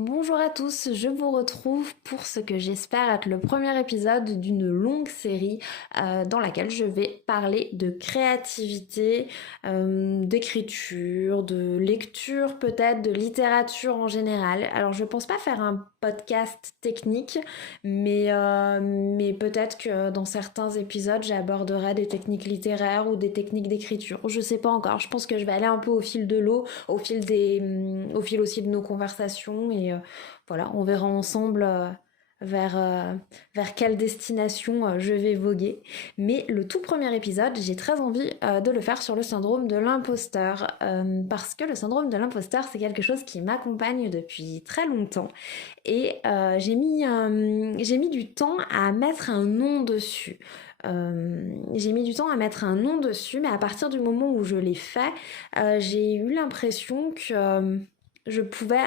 Bonjour à tous, je vous retrouve pour ce que j'espère être le premier épisode d'une longue série dans laquelle je vais parler de créativité, d'écriture, de lecture peut-être, de littérature en général. Alors je pense pas faire un podcast technique, mais peut-être que dans certains épisodes j'aborderai des techniques littéraires ou des techniques d'écriture. Je sais pas encore, je pense que je vais aller un peu au fil de l'eau, au fil aussi de nos conversations et voilà, on verra ensemble vers, euh, vers quelle destination je vais voguer. Mais le tout premier épisode, j'ai très envie de le faire sur le syndrome de l'imposteur parce que le syndrome de l'imposteur, c'est quelque chose qui m'accompagne depuis très longtemps et j'ai mis du temps à mettre un nom dessus. J'ai mis du temps à mettre un nom dessus, mais à partir du moment où je l'ai fait, j'ai eu l'impression que je pouvais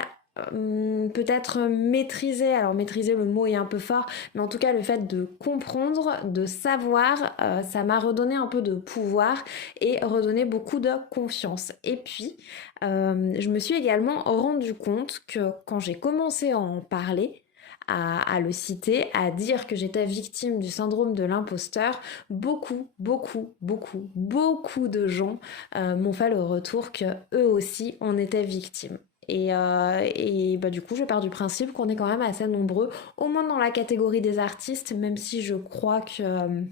peut-être maîtriser, alors maîtriser le mot est un peu fort, mais en tout cas le fait de comprendre, de savoir, ça m'a redonné un peu de pouvoir et redonné beaucoup de confiance. Et puis, je me suis également rendu compte que quand j'ai commencé à en parler, à le citer, à dire que j'étais victime du syndrome de l'imposteur, beaucoup de gens m'ont fait le retour que eux aussi en étaient victimes. Et bah, du coup, je pars du principe qu'on est quand même assez nombreux, au moins dans la catégorie des artistes, même si je crois qu'on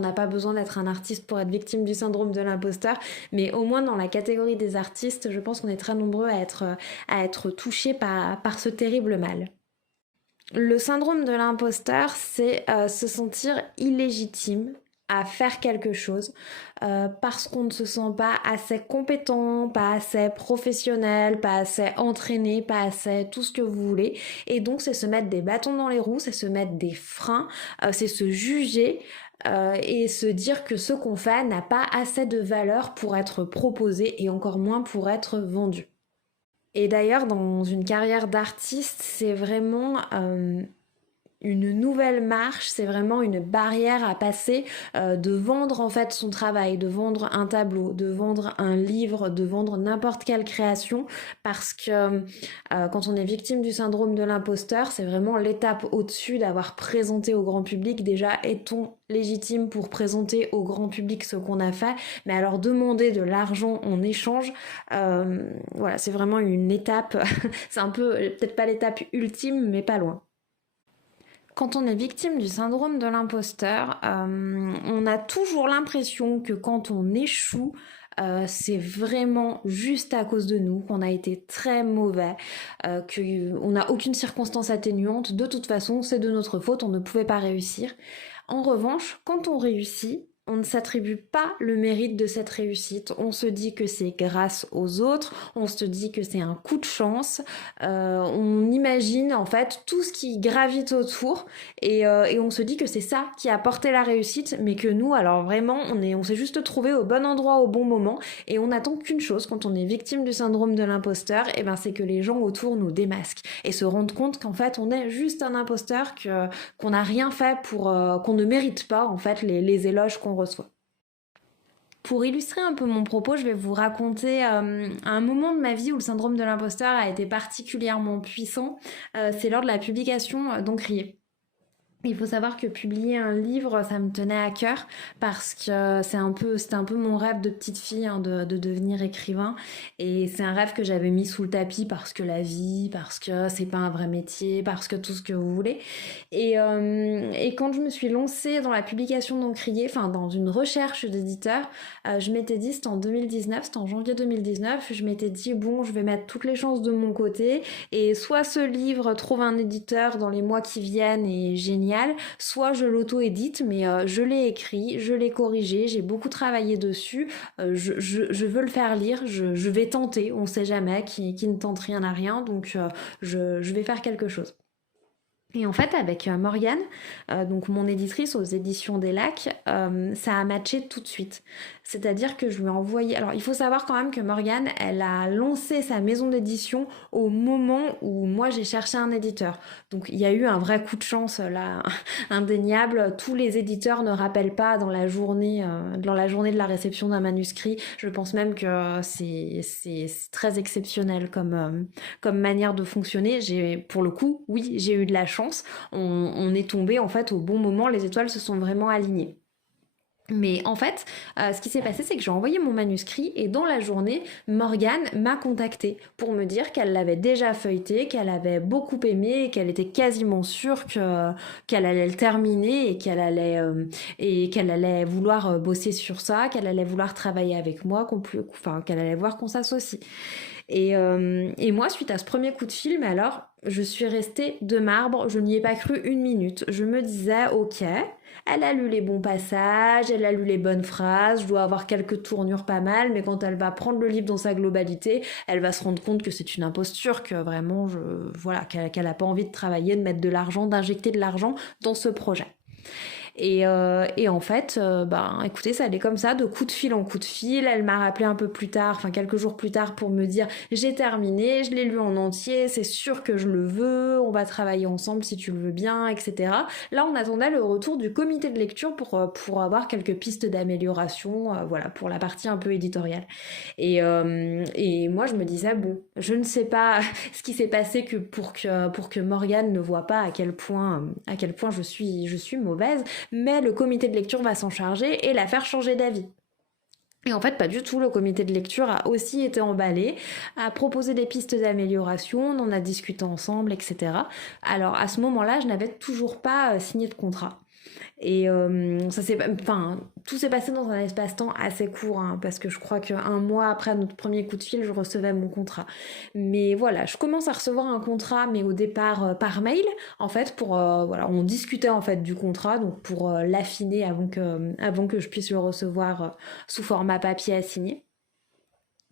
n'a pas besoin d'être un artiste pour être victime du syndrome de l'imposteur, mais au moins dans la catégorie des artistes, je pense qu'on est très nombreux à être touchés par ce terrible mal. Le syndrome de l'imposteur, c'est se sentir illégitime à faire quelque chose parce qu'on ne se sent pas assez compétent, pas assez professionnel, pas assez entraîné, pas assez tout ce que vous voulez. Et donc c'est se mettre des bâtons dans les roues, c'est se mettre des freins, c'est se juger et se dire que ce qu'on fait n'a pas assez de valeur pour être proposé et encore moins pour être vendu. Et d'ailleurs, dans une carrière d'artiste, c'est vraiment une nouvelle marche, c'est vraiment une barrière à passer de vendre en fait son travail, de vendre un tableau, de vendre un livre, de vendre n'importe quelle création parce que quand on est victime du syndrome de l'imposteur, c'est vraiment l'étape au-dessus d'avoir présenté au grand public. Déjà, est-on légitime pour présenter au grand public ce qu'on a fait, mais alors demander de l'argent en échange, voilà, c'est vraiment une étape, c'est un peu, peut-être pas l'étape ultime, mais pas loin. Quand on est victime du syndrome de l'imposteur, on a toujours l'impression que quand on échoue, c'est vraiment juste à cause de nous, qu'on a été très mauvais, qu'on n'a aucune circonstance atténuante. De toute façon, c'est de notre faute, on ne pouvait pas réussir. En revanche, quand on réussit, on ne s'attribue pas le mérite de cette réussite. On se dit que c'est grâce aux autres, on se dit que c'est un coup de chance, on imagine en fait tout ce qui gravite autour et on se dit que c'est ça qui a porté la réussite, mais que nous, alors vraiment, on s'est juste trouvé au bon endroit au bon moment et on n'attend qu'une chose quand on est victime du syndrome de l'imposteur, et ben c'est que les gens autour nous démasquent et se rendent compte qu'en fait on est juste un imposteur, qu'on n'a rien fait pour qu'on ne mérite pas en fait les éloges qu'on reçoit. Pour illustrer un peu mon propos, je vais vous raconter un moment de ma vie où le syndrome de l'imposteur a été particulièrement puissant. C'est lors de la publication d'Encrier. Il faut savoir que publier un livre, ça me tenait à cœur parce que c'était un peu mon rêve de petite fille, hein, de devenir écrivain. Et c'est un rêve que j'avais mis sous le tapis parce que la vie, parce que c'est pas un vrai métier, parce que tout ce que vous voulez. Et quand je me suis lancée dans la publication d'Encrier, enfin dans une recherche d'éditeur, je m'étais dit, c'était en 2019, c'était en janvier 2019, je m'étais dit, bon, je vais mettre toutes les chances de mon côté et soit ce livre trouve un éditeur dans les mois qui viennent et génial, soit je l'auto-édite, mais je l'ai écrit, je l'ai corrigé, j'ai beaucoup travaillé dessus, je veux le faire lire, je vais tenter, on sait jamais, qui ne tente rien à rien, donc je vais faire quelque chose. Et en fait, avec Morgane, donc mon éditrice aux éditions des Lacs, ça a matché tout de suite. C'est-à-dire que je lui ai envoyé... Alors, il faut savoir quand même que Morgane, elle a lancé sa maison d'édition au moment où moi, j'ai cherché un éditeur. Donc, il y a eu un vrai coup de chance, là, indéniable. Tous les éditeurs ne rappellent pas dans la journée de la réception d'un manuscrit. Je pense même que c'est très exceptionnel comme manière de fonctionner. Pour le coup, oui, j'ai eu de la chance. On est tombé en fait au bon moment, les étoiles se sont vraiment alignées. Mais en fait, ce qui s'est passé, c'est que j'ai envoyé mon manuscrit et dans la journée, Morgane m'a contactée pour me dire qu'elle l'avait déjà feuilleté, qu'elle avait beaucoup aimé, qu'elle était quasiment sûre qu'elle allait le terminer et qu'elle allait vouloir bosser sur ça, qu'elle allait vouloir travailler avec moi, qu'elle allait voir qu'on s'associe. Et moi, suite à ce premier coup de fil, mais alors, je suis restée de marbre, je n'y ai pas cru une minute. Je me disais, ok, elle a lu les bons passages, elle a lu les bonnes phrases, je dois avoir quelques tournures pas mal, mais quand elle va prendre le livre dans sa globalité, elle va se rendre compte que c'est une imposture, que vraiment, voilà, qu'elle a pas envie de travailler, de mettre de l'argent, d'injecter de l'argent dans ce projet. Et en fait, écoutez, ça allait comme ça, de coup de fil en coup de fil. Elle m'a rappelé un peu plus tard, enfin quelques jours plus tard, pour me dire j'ai terminé, je l'ai lu en entier, c'est sûr que je le veux, on va travailler ensemble si tu le veux bien, etc. Là, on attendait le retour du comité de lecture pour avoir quelques pistes d'amélioration, voilà, pour la partie un peu éditoriale. Et moi, je me disais, bon, je ne sais pas ce qui s'est passé pour que Morgane ne voit pas à quel point je suis mauvaise, mais le comité de lecture va s'en charger et la faire changer d'avis. Et en fait, pas du tout. Le comité de lecture a aussi été emballé, a proposé des pistes d'amélioration, on en a discuté ensemble, etc. Alors, à ce moment-là, je n'avais toujours pas signé de contrat. Et tout s'est passé dans un espace-temps assez court, hein, parce que je crois qu'un mois après notre premier coup de fil, je recevais mon contrat. Mais voilà, je commence à recevoir un contrat, mais au départ par mail, en fait, voilà, on discutait en fait du contrat, donc pour l'affiner avant que je puisse le recevoir sous format papier à signer.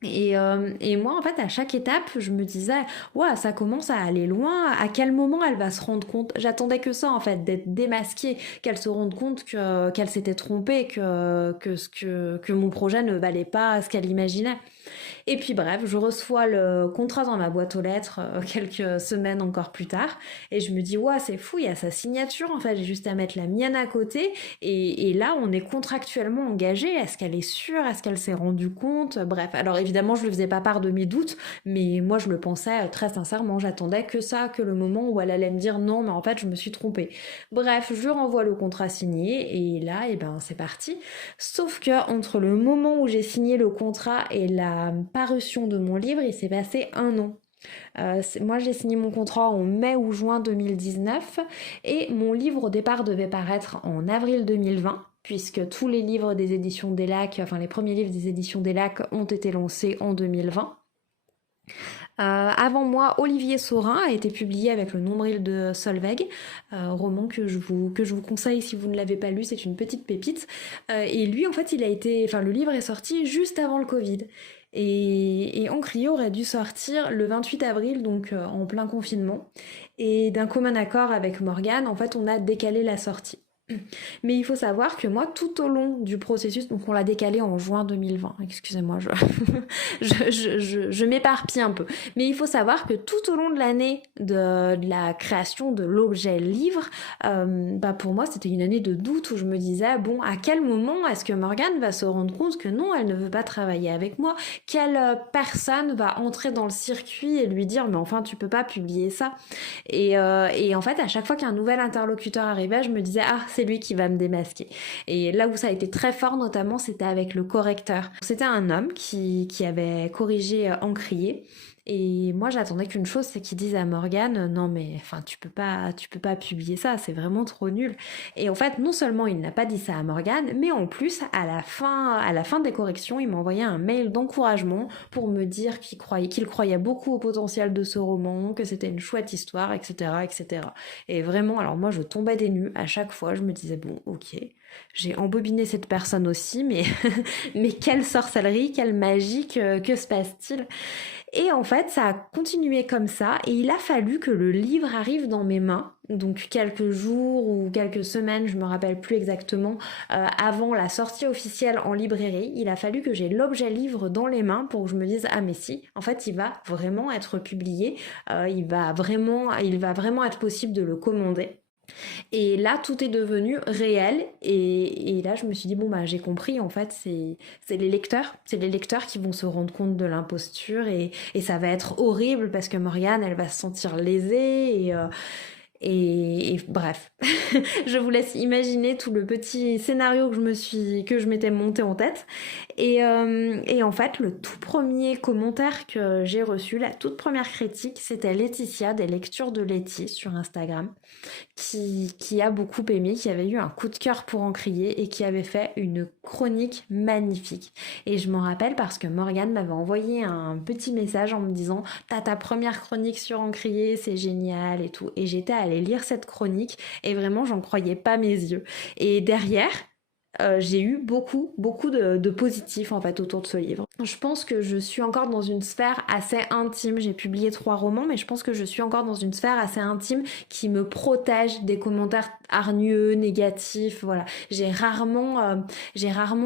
Et moi, en fait, à chaque étape, je me disais, ouais, ça commence à aller loin. À quel moment elle va se rendre compte? J'attendais que ça, en fait, d'être démasquée, qu'elle se rende compte qu'elle s'était trompée, que mon projet ne valait pas ce qu'elle imaginait. Et puis bref, je reçois le contrat dans ma boîte aux lettres quelques semaines encore plus tard. Et je me dis, ouais, c'est fou, il y a sa signature, en fait, j'ai juste à mettre la mienne à côté. Et là, on est contractuellement engagé. Est-ce qu'elle est sûre? Est-ce qu'elle s'est rendue compte? Bref, alors évidemment, je ne lui faisais pas part de mes doutes, mais moi, je le pensais très sincèrement. J'attendais que ça, que le moment où elle allait me dire non, mais en fait, je me suis trompée. Bref, je lui renvoie le contrat signé. Et là, c'est parti. Sauf que entre le moment où j'ai signé le contrat et la parution de mon livre, il s'est passé un an. Moi, j'ai signé mon contrat en mai ou juin 2019 et mon livre au départ devait paraître en avril 2020 puisque tous les livres des éditions des Lacs, enfin les premiers livres des éditions des Lacs ont été lancés en 2020. Avant moi, Olivier Saurin a été publié avec Le Nombril de Solveig, roman que je vous conseille si vous ne l'avez pas lu, c'est une petite pépite. Et lui, en fait, le livre est sorti juste avant le Covid. Et Encrio aurait dû sortir le 28 avril, donc en plein confinement. Et d'un commun accord avec Morgane, en fait, on a décalé la sortie. Mais il faut savoir que moi, tout au long du processus, donc on l'a décalé en juin 2020, excusez-moi, je m'éparpille un peu. Mais il faut savoir que tout au long de l'année de la création de l'objet livre, pour moi, c'était une année de doute où je me disais, bon, à quel moment est-ce que Morgane va se rendre compte que non, elle ne veut pas travailler avec moi? Quelle personne va entrer dans le circuit et lui dire, mais enfin, tu peux pas publier ça? Et en fait, à chaque fois qu'un nouvel interlocuteur arrivait, je me disais, ah, c'est lui qui va me démasquer. Et là où ça a été très fort, notamment, c'était avec le correcteur. C'était un homme qui avait corrigé Encrier. Et moi, j'attendais qu'une chose, c'est qu'il dise à Morgane, non mais, enfin, tu peux pas publier ça, c'est vraiment trop nul. Et en fait, non seulement il n'a pas dit ça à Morgane, mais en plus, à la fin des corrections, il m'a envoyé un mail d'encouragement pour me dire qu'il croyait beaucoup au potentiel de ce roman, que c'était une chouette histoire, etc., etc. Et vraiment, alors moi, je tombais des nues à chaque fois, je me disais, bon, ok, j'ai embobiné cette personne aussi, mais, mais quelle sorcellerie, quelle magie, que se passe-t-il? Et en fait, ça a continué comme ça et il a fallu que le livre arrive dans mes mains, donc quelques jours ou quelques semaines, je me rappelle plus exactement, avant la sortie officielle en librairie. Il a fallu que j'ai l'objet livre dans les mains pour que je me dise ah mais si, en fait il va vraiment être publié, il va vraiment être possible de le commander. Et là, tout est devenu réel. Et là, je me suis dit, bon, bah, j'ai compris, en fait, c'est les lecteurs. C'est les lecteurs qui vont se rendre compte de l'imposture. Et ça va être horrible parce que Morgane, elle va se sentir lésée. Et bref, je vous laisse imaginer tout le petit scénario que je m'étais monté en tête. Et en fait, le tout premier commentaire que j'ai reçu, la toute première critique, c'était Laetitia, des lectures de Letty sur Instagram, qui a beaucoup aimé, qui avait eu un coup de cœur pour Encrier et qui avait fait une chronique magnifique. Et je m'en rappelle parce que Morgane m'avait envoyé un petit message en me disant t'as ta première chronique sur Encrier, c'est génial et tout. Et j'étais allée lire cette chronique et vraiment j'en croyais pas mes yeux. Et derrière, j'ai eu beaucoup de positifs en fait autour de ce livre. Je pense que je suis encore dans une sphère assez intime. J'ai publié 3 romans, mais je pense que je suis encore dans une sphère assez intime qui me protège des commentaires hargneux, négatifs. Voilà, j'ai rarement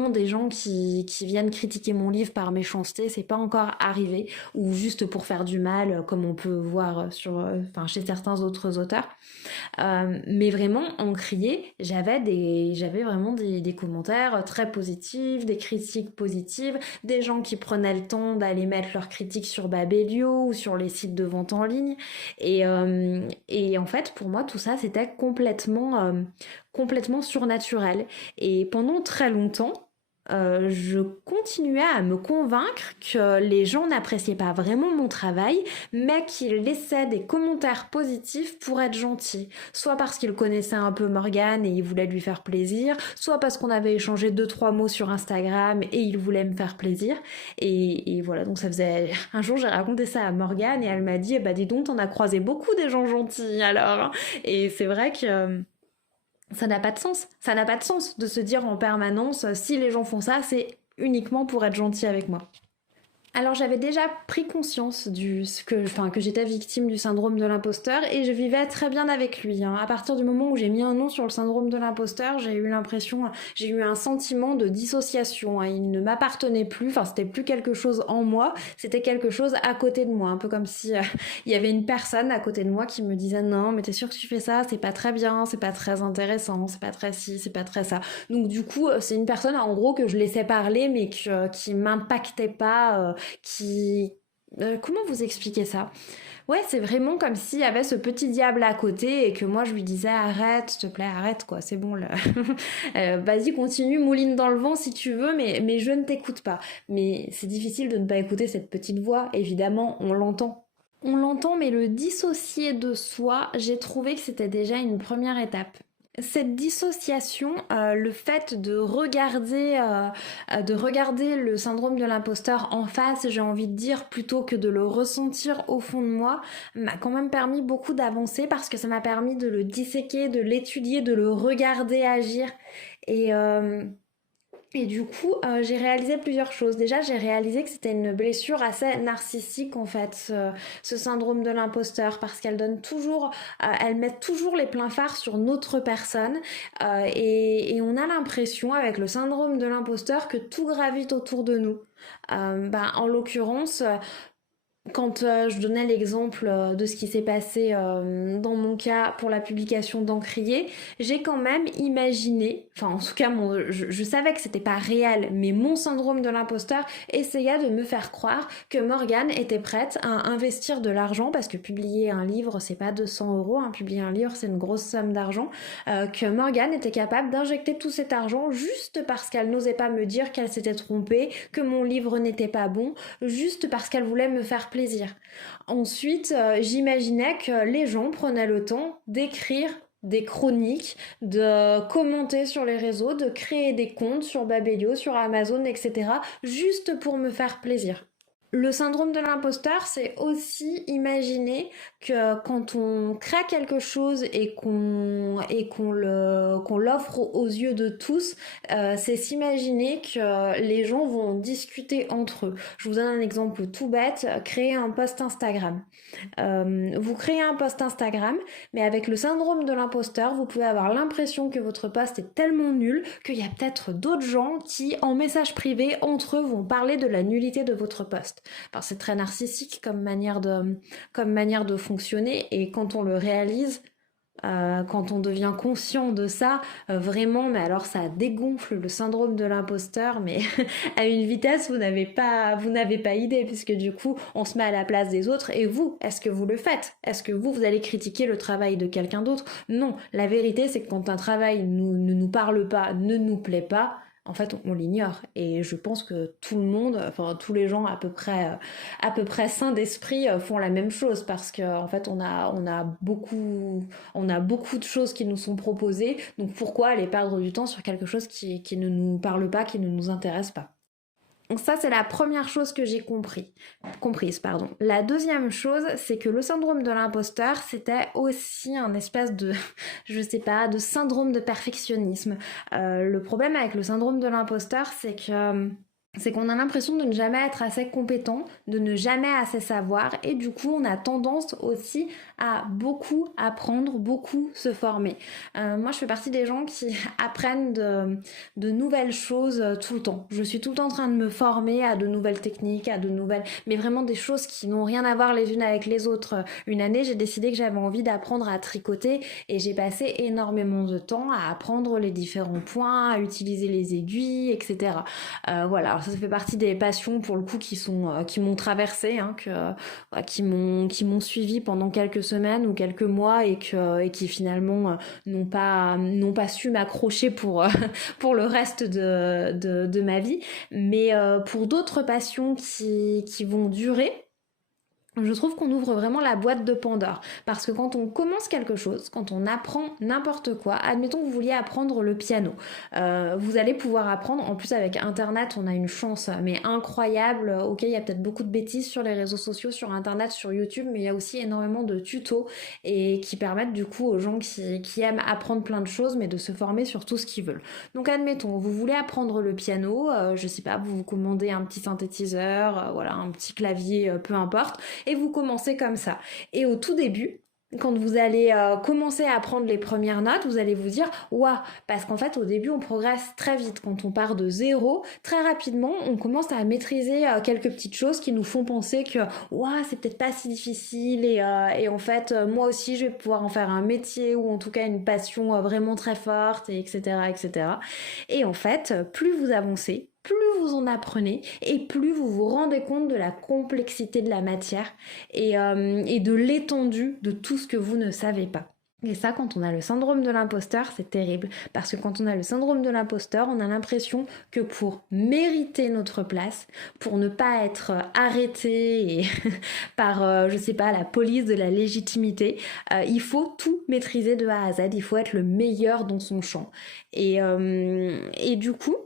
des gens qui viennent critiquer mon livre par méchanceté. C'est pas encore arrivé, ou juste pour faire du mal, comme on peut voir chez certains autres auteurs. Mais vraiment, en crier, j'avais vraiment des commentaires très positifs, des critiques positives, des gens qui prenaient le temps d'aller mettre leurs critiques sur Babelio ou sur les sites de vente en ligne. Et en fait, pour moi, tout ça, c'était complètement surnaturel. Et pendant très longtemps, je continuais à me convaincre que les gens n'appréciaient pas vraiment mon travail, mais qu'ils laissaient des commentaires positifs pour être gentils. Soit parce qu'ils connaissaient un peu Morgane et ils voulaient lui faire plaisir, soit parce qu'on avait échangé 2-3 mots sur Instagram et ils voulaient me faire plaisir. Et voilà, donc ça faisait... Un jour, j'ai raconté ça à Morgane et elle m'a dit, bah dis donc, t'en as croisé beaucoup des gens gentils alors. Et c'est vrai que... ça n'a pas de sens. Ça n'a pas de sens de se dire en permanence si les gens font ça, c'est uniquement pour être gentil avec moi. Alors j'avais déjà pris conscience que j'étais victime du syndrome de l'imposteur et je vivais très bien avec lui. À partir du moment où j'ai mis un nom sur le syndrome de l'imposteur, j'ai eu un sentiment de dissociation. Il ne m'appartenait plus, c'était plus quelque chose en moi, c'était quelque chose à côté de moi. Un peu comme si il y avait une personne à côté de moi qui me disait non, mais t'es sûr que tu fais ça, c'est pas très bien, c'est pas très intéressant, c'est pas très ci, c'est pas très ça. Donc du coup, c'est une personne en gros que je laissais parler mais qui m'impactait pas. Comment vous expliquer ça? Ouais, c'est vraiment comme s'il y avait ce petit diable à côté et que moi je lui disais arrête, s'il te plaît, arrête quoi, c'est bon là. Vas-y, continue, mouline dans le vent si tu veux, mais je ne t'écoute pas. Mais c'est difficile de ne pas écouter cette petite voix, évidemment, on l'entend. On l'entend, mais le dissocier de soi, j'ai trouvé que c'était déjà une première étape. Cette dissociation, le fait de regarder le syndrome de l'imposteur en face, j'ai envie de dire, plutôt que de le ressentir au fond de moi, m'a quand même permis beaucoup d'avancer parce que ça m'a permis de le disséquer, de l'étudier, de le regarder agir. Et, euh, et du coup, j'ai réalisé plusieurs choses. Déjà, j'ai réalisé que c'était une blessure assez narcissique, en fait, ce syndrome de l'imposteur, parce qu'elle elle met toujours les pleins phares sur notre personne, et on a l'impression, avec le syndrome de l'imposteur, que tout gravite autour de nous. En l'occurrence, quand je donnais l'exemple de ce qui s'est passé dans mon cas pour la publication d'Encrier, j'ai quand même imaginé, en tout cas je savais que c'était pas réel, mais mon syndrome de l'imposteur essayait de me faire croire que Morgane était prête à investir de l'argent, parce que publier un livre c'est pas 200 €, publier un livre c'est une grosse somme d'argent, que Morgane était capable d'injecter tout cet argent juste parce qu'elle n'osait pas me dire qu'elle s'était trompée, que mon livre n'était pas bon, juste parce qu'elle voulait me faire plaisir. Ensuite, j'imaginais que les gens prenaient le temps d'écrire des chroniques, de commenter sur les réseaux, de créer des comptes sur Babelio, sur Amazon, etc., juste pour me faire plaisir. Le syndrome de l'imposteur, c'est aussi imaginer que quand on crée quelque chose et qu'on l'offre aux yeux de tous, c'est s'imaginer que les gens vont discuter entre eux. Je vous donne un exemple tout bête, créer un post Instagram. Vous créez un post Instagram, mais avec le syndrome de l'imposteur, vous pouvez avoir l'impression que votre post est tellement nul qu'il y a peut-être d'autres gens qui, en message privé, entre eux, vont parler de la nullité de votre post. Alors c'est très narcissique comme manière de fonctionner, et quand on le réalise, quand on devient conscient de ça, vraiment, mais alors ça dégonfle le syndrome de l'imposteur, mais à une vitesse vous n'avez pas idée, puisque du coup, on se met à la place des autres. Et vous, est-ce que vous le faites? Est-ce que vous allez critiquer le travail de quelqu'un d'autre? Non, la vérité, c'est que quand un travail ne nous parle pas, ne nous plaît pas, en fait, on l'ignore. Et je pense que tout le monde, enfin tous les gens à peu près sains d'esprit font la même chose, parce que en fait, on a beaucoup de choses qui nous sont proposées. Donc pourquoi aller perdre du temps sur quelque chose qui ne nous parle pas, qui ne nous intéresse pas? Donc ça, c'est la première chose que j'ai comprise, pardon. La deuxième chose, c'est que le syndrome de l'imposteur, c'était aussi un espèce de, je sais pas, de syndrome de perfectionnisme. Le problème avec le syndrome de l'imposteur, c'est qu'on a l'impression de ne jamais être assez compétent, de ne jamais assez savoir, et du coup on a tendance aussi à beaucoup apprendre, beaucoup se former. Moi je fais partie des gens qui apprennent de nouvelles choses tout le temps. Je suis tout le temps en train de me former à de nouvelles techniques, mais vraiment des choses qui n'ont rien à voir les unes avec les autres. Une année j'ai décidé que j'avais envie d'apprendre à tricoter, et j'ai passé énormément de temps à apprendre les différents points, à utiliser les aiguilles, etc. Voilà, alors ça fait partie des passions pour le coup qui m'ont traversée, hein, qui m'ont suivi pendant quelques semaines ou quelques mois, et qui finalement n'ont pas su m'accrocher pour pour le reste de ma vie. Mais pour d'autres passions qui vont durer, je trouve qu'on ouvre vraiment la boîte de Pandore. Parce que quand on commence quelque chose, quand on apprend n'importe quoi, admettons que vous vouliez apprendre le piano, vous allez pouvoir apprendre, en plus avec Internet, on a une chance mais incroyable. Ok, il y a peut-être beaucoup de bêtises sur les réseaux sociaux, sur Internet, sur YouTube, mais il y a aussi énormément de tutos, et qui permettent du coup aux gens qui aiment apprendre plein de choses, mais de se former sur tout ce qu'ils veulent. Donc admettons, vous voulez apprendre le piano, je sais pas, vous vous commandez un petit synthétiseur, voilà, un petit clavier, peu importe, et vous commencez comme ça. Et au tout début, quand vous allez commencer à apprendre les premières notes, vous allez vous dire waouh, parce qu'en fait au début on progresse très vite. Quand on part de zéro, très rapidement on commence à maîtriser quelques petites choses qui nous font penser que waouh, c'est peut-être pas si difficile, et en fait moi aussi je vais pouvoir en faire un métier, ou en tout cas une passion vraiment très forte, et etc., etc. Et en fait plus vous avancez, plus vous en apprenez, et plus vous vous rendez compte de la complexité de la matière, et de l'étendue de tout ce que vous ne savez pas. Et ça, quand on a le syndrome de l'imposteur, c'est terrible. Parce que quand on a le syndrome de l'imposteur, on a l'impression que pour mériter notre place, pour ne pas être arrêté par, je sais pas, la police de la légitimité, il faut tout maîtriser de A à Z. Il faut être le meilleur dans son champ. Et du coup,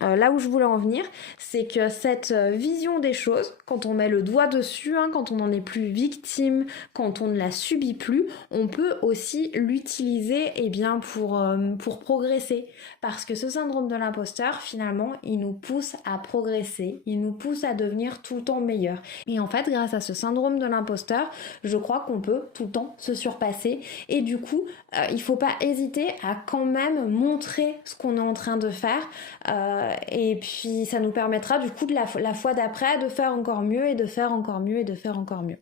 là où je voulais en venir, c'est que cette vision des choses, quand on met le doigt dessus, hein, quand on n'en est plus victime, quand on ne la subit plus, on peut aussi l'utiliser, pour progresser. Parce que ce syndrome de l'imposteur, finalement, il nous pousse à progresser, il nous pousse à devenir tout le temps meilleur. Et en fait, grâce à ce syndrome de l'imposteur, je crois qu'on peut tout le temps se surpasser. Et du coup, il faut pas hésiter à quand même montrer ce qu'on est en train de faire. Et puis ça nous permettra du coup de la fois d'après de faire encore mieux, et de faire encore mieux, et de faire encore mieux.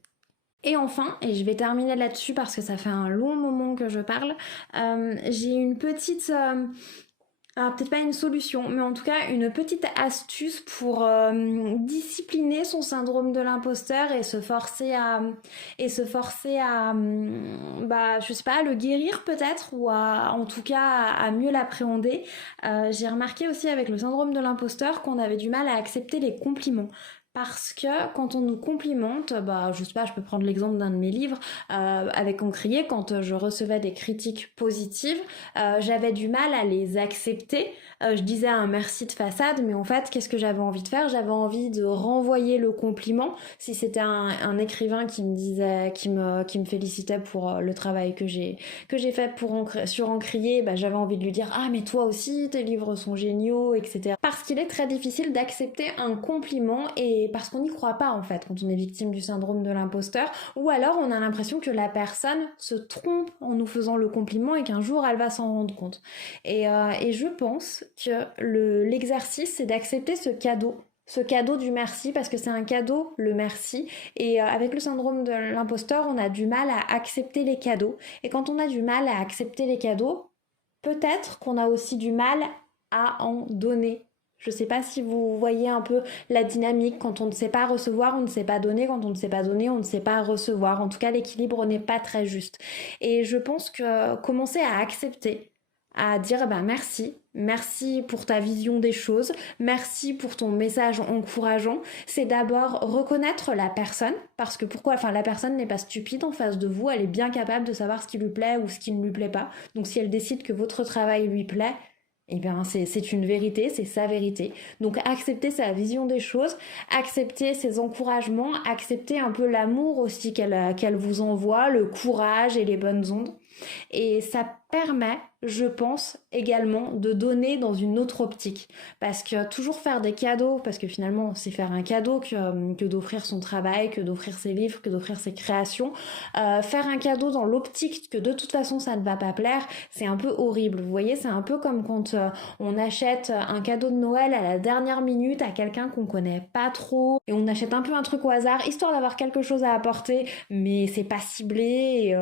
Et enfin, et je vais terminer là-dessus parce que ça fait un long moment que je parle, j'ai une petite... alors peut-être pas une solution, mais en tout cas une petite astuce pour discipliner son syndrome de l'imposteur, et se forcer à je sais pas, à le guérir peut-être, ou en tout cas à mieux l'appréhender. J'ai remarqué aussi avec le syndrome de l'imposteur qu'on avait du mal à accepter les compliments. Parce que quand on nous complimente, je sais pas, je peux prendre l'exemple d'un de mes livres, avec Encrier, quand je recevais des critiques positives, j'avais du mal à les accepter. Je disais un merci de façade, mais en fait, qu'est-ce que j'avais envie de faire? J'avais envie de renvoyer le compliment. Si c'était un écrivain qui me disait, qui me félicitait pour le travail que j'ai fait sur Encrier, j'avais envie de lui dire ah mais toi aussi tes livres sont géniaux, etc. Parce qu'il est très difficile d'accepter un compliment et parce qu'on n'y croit pas en fait quand on est victime du syndrome de l'imposteur, ou alors on a l'impression que la personne se trompe en nous faisant le compliment et qu'un jour elle va s'en rendre compte. Et je pense que l'exercice c'est d'accepter ce cadeau du merci, parce que c'est un cadeau, le merci. Et avec le syndrome de l'imposteur, on a du mal à accepter les cadeaux. Et quand on a du mal à accepter les cadeaux, peut-être qu'on a aussi du mal à en donner. Je ne sais pas si vous voyez un peu la dynamique. Quand on ne sait pas recevoir, on ne sait pas donner. Quand on ne sait pas donner, on ne sait pas recevoir. En tout cas, l'équilibre n'est pas très juste. Et je pense que commencer à accepter, à dire merci, merci pour ta vision des choses, merci pour ton message encourageant, c'est d'abord reconnaître la personne, parce que pourquoi, enfin la personne n'est pas stupide en face de vous, elle est bien capable de savoir ce qui lui plaît ou ce qui ne lui plaît pas. Donc si elle décide que votre travail lui plaît, eh bien c'est une vérité, c'est sa vérité. Donc accepter sa vision des choses, accepter ses encouragements, accepter un peu l'amour aussi qu'elle vous envoie, le courage et les bonnes ondes. Et ça permet, je pense, également de donner dans une autre optique. Parce que toujours faire des cadeaux, parce que finalement c'est faire un cadeau que d'offrir son travail, que d'offrir ses livres, que d'offrir ses créations. Faire un cadeau dans l'optique que de toute façon ça ne va pas plaire, c'est un peu horrible. Vous voyez, c'est un peu comme quand on achète un cadeau de Noël à la dernière minute à quelqu'un qu'on connaît pas trop, et on achète un peu un truc au hasard, histoire d'avoir quelque chose à apporter, mais c'est pas ciblé,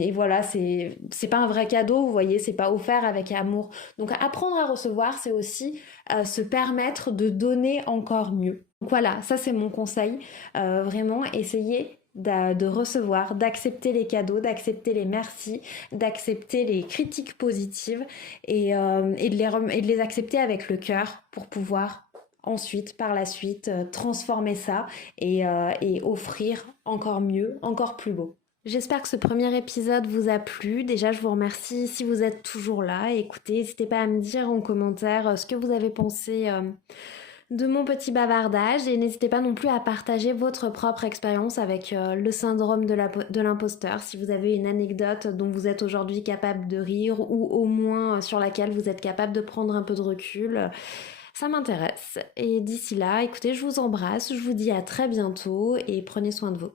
et voilà, c'est pas un vrai cadeau, vous voyez, c'est pas offert avec amour. Donc apprendre à recevoir, c'est aussi se permettre de donner encore mieux. Donc voilà, ça c'est mon conseil, vraiment essayer de recevoir, d'accepter les cadeaux, d'accepter les merci, d'accepter les critiques positives, et de les accepter avec le cœur pour pouvoir ensuite, par la suite, transformer ça et offrir encore mieux, encore plus beau. J'espère que ce premier épisode vous a plu. Déjà, je vous remercie si vous êtes toujours là. Écoutez, n'hésitez pas à me dire en commentaire ce que vous avez pensé de mon petit bavardage, et n'hésitez pas non plus à partager votre propre expérience avec le syndrome de l'imposteur. Si vous avez une anecdote dont vous êtes aujourd'hui capable de rire, ou au moins sur laquelle vous êtes capable de prendre un peu de recul, ça m'intéresse. Et d'ici là, écoutez, je vous embrasse, je vous dis à très bientôt et prenez soin de vous.